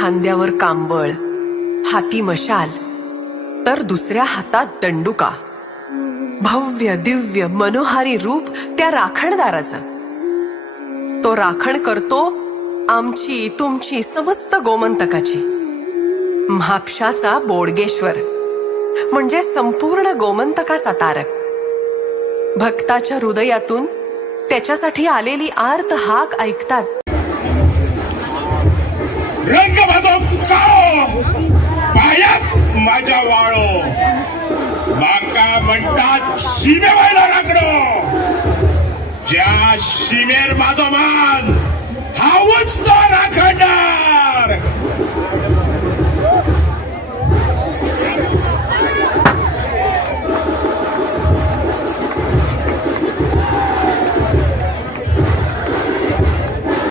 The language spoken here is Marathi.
खांद्यावर कांबळ, हाती मशाल, तर दुसऱ्या हातात दंडुका. भव्य दिव्य मनोहारी रूप त्या राखणदाराचं. तो राखण करतो आमची तुमची समस्त गोमंतकाची. म्हापशाचा बोडगेश्वर म्हणजे संपूर्ण गोमंतकाचा तारक. भक्ताच्या हृदयातून त्याच्यासाठी आलेली आर्त हाक ऐकताच रंग भादो पायात माझ्या वाळो, माका म्हणतात शिमे व्हायला लागलो. ज्या शिमेर माझो मान